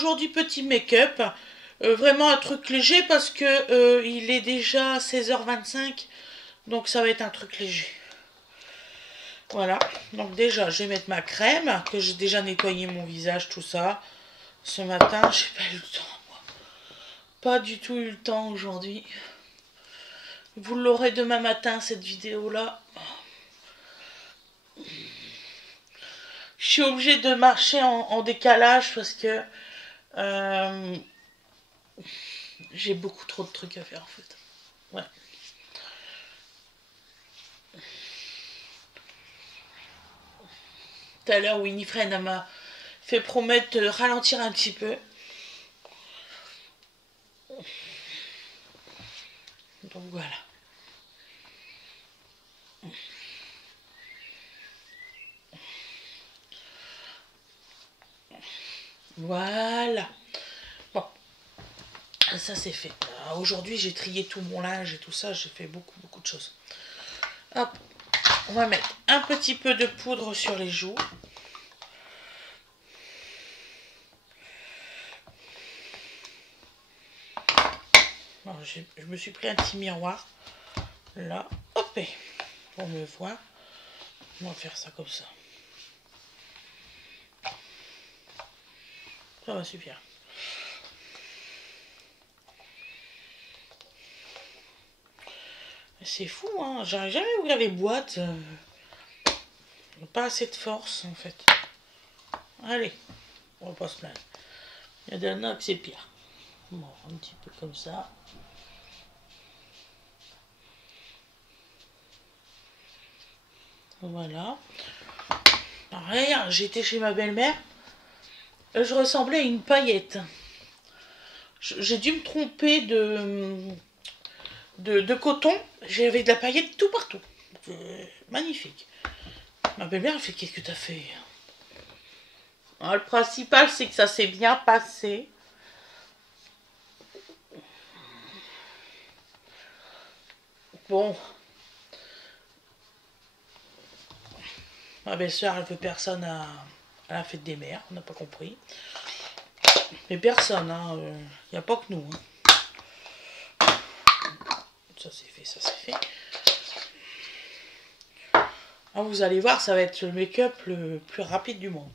aujourd'hui petit make-up. Vraiment un truc léger parce que il est déjà 16h25. Donc ça va être un truc léger. Voilà. Donc déjà, je vais mettre ma crème, que j'ai déjà nettoyé mon visage, tout ça. Ce matin, j'ai pas eu le temps, moi. Pas du tout eu le temps aujourd'hui. Vous l'aurez demain matin, cette vidéo-là. Je suis obligée de marcher en décalage parce que j'ai beaucoup trop de trucs à faire en fait. Ouais. Tout à l'heure, Winifred m'a fait promettre de ralentir un petit peu. Donc voilà. Voilà. Bon, ça c'est fait. Aujourd'hui, j'ai trié tout mon linge et tout ça. J'ai fait beaucoup de choses. Hop, on va mettre un petit peu de poudre sur les joues. Alors, je me suis pris un petit miroir. Là, hop, pour me voir. On va faire ça comme ça. Ça va suffire. C'est fou, hein. J'arrive jamais à ouvrir les boîtes. Pas assez de force, en fait. Allez, on va pas se plaindre. Il y a des noix que c'est pire. Bon, un petit peu comme ça. Voilà. Regarde, j'étais chez ma belle-mère. Je ressemblais à une paillette. J'ai dû me tromper de coton. J'avais de la paillette tout partout. Magnifique. Ma belle-mère, elle fait: qu'est-ce que t'as fait? Alors, le principal, c'est que ça s'est bien passé. Bon. Ma belle-sœur, elle veut personne à la fête des mères. On n'a pas compris. Mais personne, hein. Il n'y a pas que nous. Hein. Ça c'est fait, ça c'est fait. Ah, vous allez voir, ça va être le make-up le plus rapide du monde.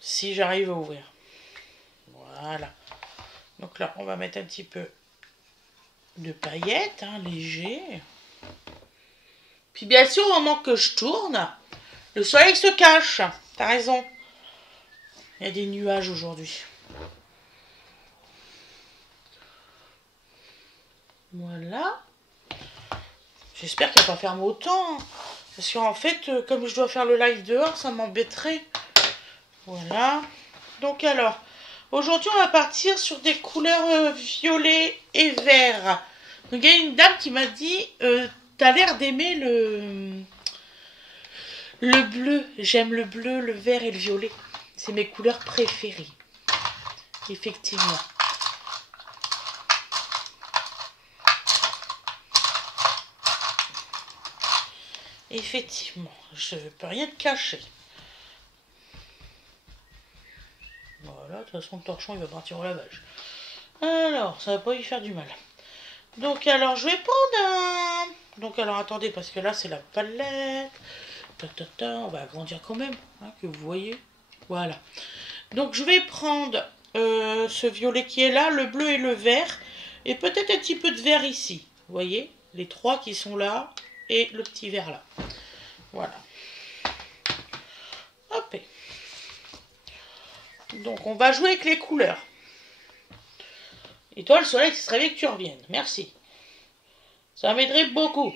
Si j'arrive à ouvrir. Voilà. Donc là, on va mettre un petit peu de paillettes, hein, léger. Puis bien sûr, au moment que je tourne, le soleil se cache. T'as raison. Il y a des nuages aujourd'hui. Voilà. J'espère qu'il ne va pas faire autant. Parce qu'en fait, comme je dois faire le live dehors, ça m'embêterait. Voilà. Donc alors, aujourd'hui, on va partir sur des couleurs violet et vert. Donc il y a une dame qui m'a dit, t'as l'air d'aimer le bleu. J'aime le bleu, le vert et le violet. C'est mes couleurs préférées. Effectivement. Effectivement, je ne peux rien te cacher. Voilà, de toute façon, le torchon, il va partir au lavage. Alors, ça va pas lui faire du mal. Donc, alors, je vais prendre un... Donc, alors, attendez, parce que là, c'est la palette. On va agrandir quand même, hein, que vous voyez. Voilà. Donc, je vais prendre ce violet qui est là, le bleu et le vert. Et peut-être un petit peu de vert ici. Vous voyez? Les trois qui sont là et le petit vert là. Voilà. Hop. Donc, on va jouer avec les couleurs. Et toi, le soleil, ce serait bien que tu reviennes. Merci. Ça m'aiderait beaucoup.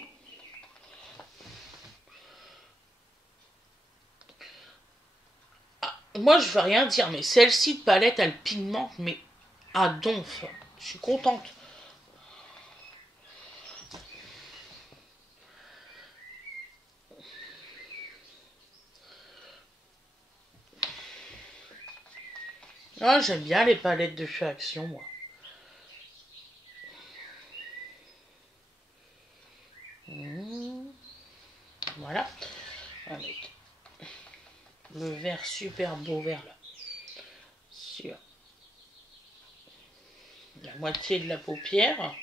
Ah, moi, je veux rien dire, mais celle-ci de palette, elle pigmente, mais à donf. Je suis contente. Ah, j'aime bien les palettes de chez Action, moi. Voilà. On va mettre le vert, super beau vert là. sur la moitié de la paupière.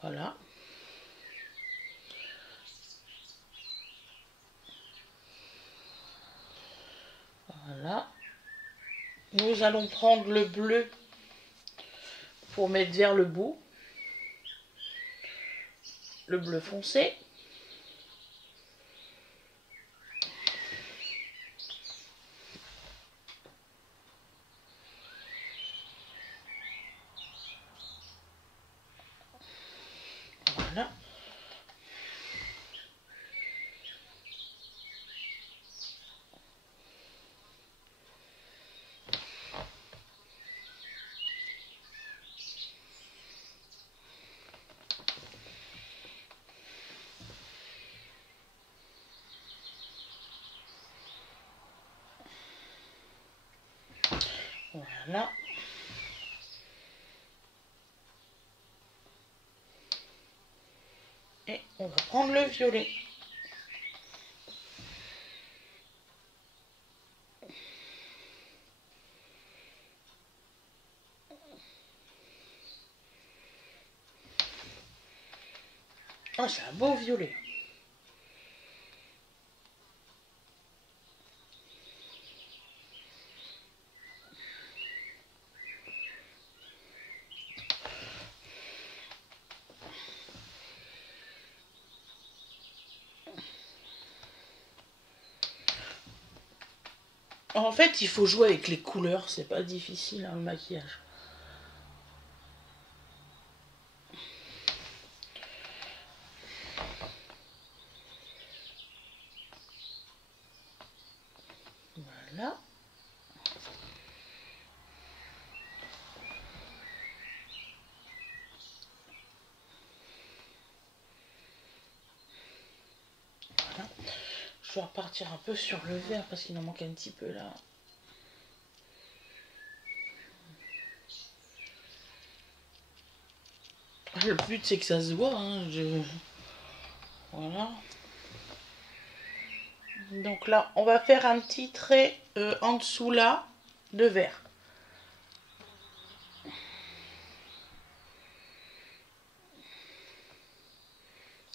Voilà. Voilà. Nous allons prendre le bleu pour mettre vers le bout. Le bleu foncé. Voilà. Voilà. Et on va prendre le violet. Oh, c'est un beau violet. En fait, il faut jouer avec les couleurs, c'est pas difficile, hein, le maquillage. Voilà. Voilà. Je vais repartir un peu sur le vert parce qu'il en manque un petit peu là. Le but c'est que ça se voit, hein. Voilà. Donc là, on va faire un petit trait en dessous là de vert.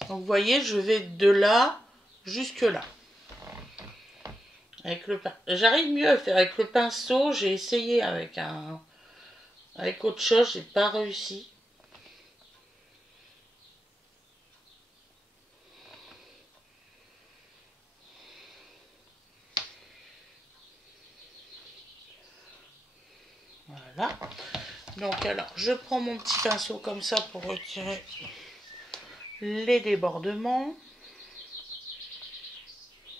Donc vous voyez, je vais de là jusque là. J'arrive mieux à le faire avec le pinceau. J'ai essayé avec autre chose, j'ai pas réussi. Voilà. Donc alors, je prends mon petit pinceau comme ça pour retirer les débordements.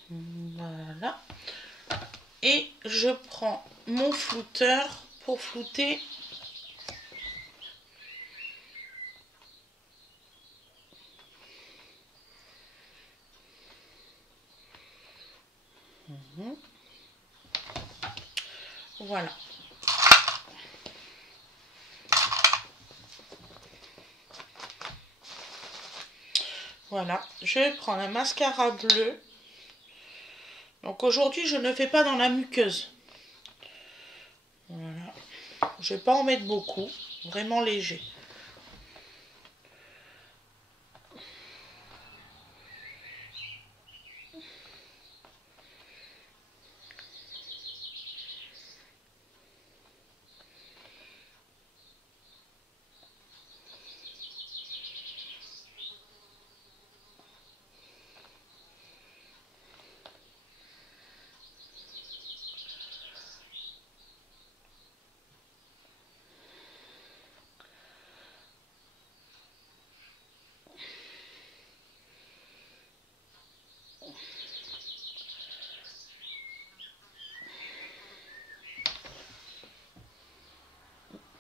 Voilà. Et je prends mon flouteur pour flouter voilà. Voilà, je vais prendre un mascara bleu. Donc aujourd'hui, je ne fais pas dans la muqueuse. Voilà. Je ne vais pas en mettre beaucoup, vraiment léger.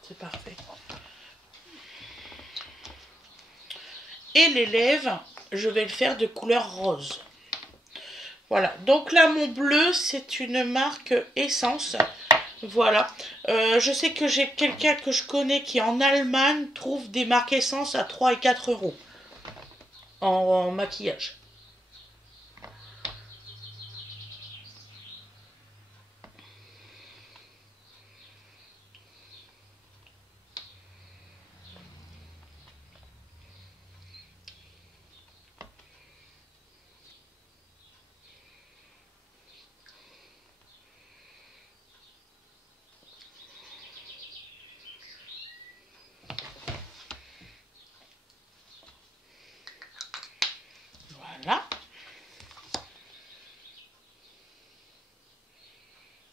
C'est parfait. Et les lèvres, je vais le faire de couleur rose. Voilà, donc là mon bleu c'est une marque Essence. Voilà, je sais que j'ai quelqu'un que je connais qui en Allemagne trouve des marques Essence à 3 et 4 euros en maquillage.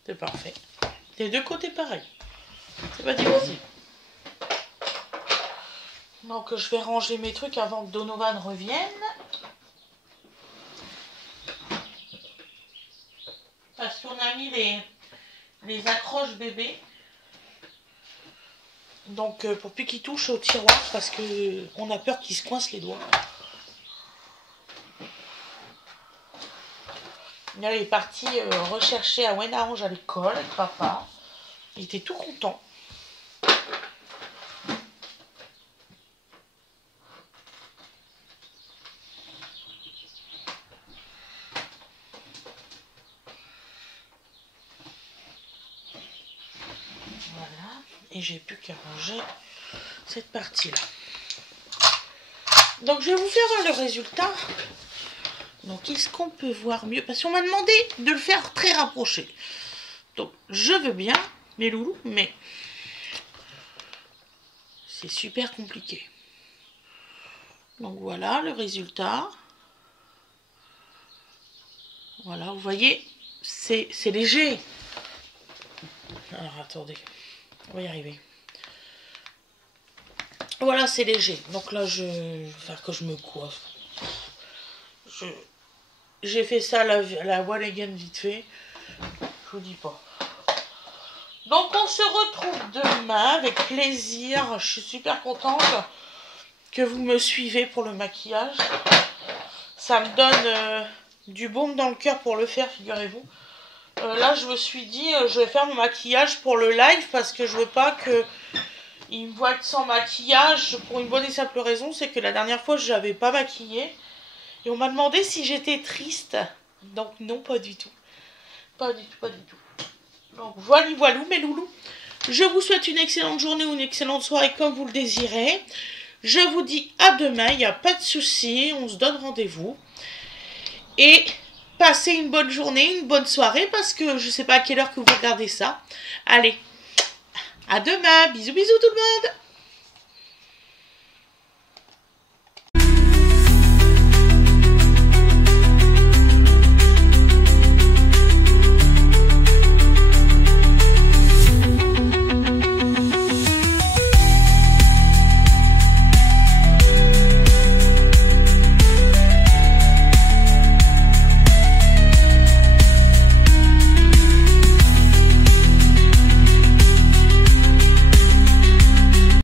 C'est parfait. Des deux côtés pareil. C'est pas difficile. Donc je vais ranger mes trucs avant que Donovan revienne. Parce qu'on a mis les accroches bébés. Donc pour plus qu'il touche au tiroir parce que on a peur qu'il se coince les doigts. Là, il est parti rechercher à Wenange à l'école avec papa. Il était tout content. Voilà. Et j'ai plus qu'à ranger cette partie-là. Donc je vais vous faire voir le résultat. Donc est-ce qu'on peut voir mieux? Parce qu'on m'a demandé de le faire très rapproché. Donc je veux bien, mes loulous, mais c'est super compliqué. Donc voilà le résultat. Voilà, vous voyez, c'est léger. Alors attendez, on va y arriver. Voilà, c'est léger. Donc là, je vais faire que je me coiffe. J'ai fait ça la one again vite fait. Je vous dis pas. Donc on se retrouve demain avec plaisir. Je suis super contente que vous me suivez pour le maquillage. Ça me donne du baume dans le cœur pour le faire, figurez-vous. Là, je me suis dit, je vais faire mon maquillage pour le live parce que je veux pas que ils me voient sans maquillage pour une bonne et simple raison, c'est que la dernière fois, je n'avais pas maquillé. Et on m'a demandé si j'étais triste. Donc non, pas du tout. Pas du tout, pas du tout. Donc voilà, mes loulous. Je vous souhaite une excellente journée ou une excellente soirée comme vous le désirez. Je vous dis à demain, il n'y a pas de souci. On se donne rendez-vous. Et passez une bonne journée, une bonne soirée parce que je ne sais pas à quelle heure que vous regardez ça. Allez, à demain. Bisous, bisous tout le monde.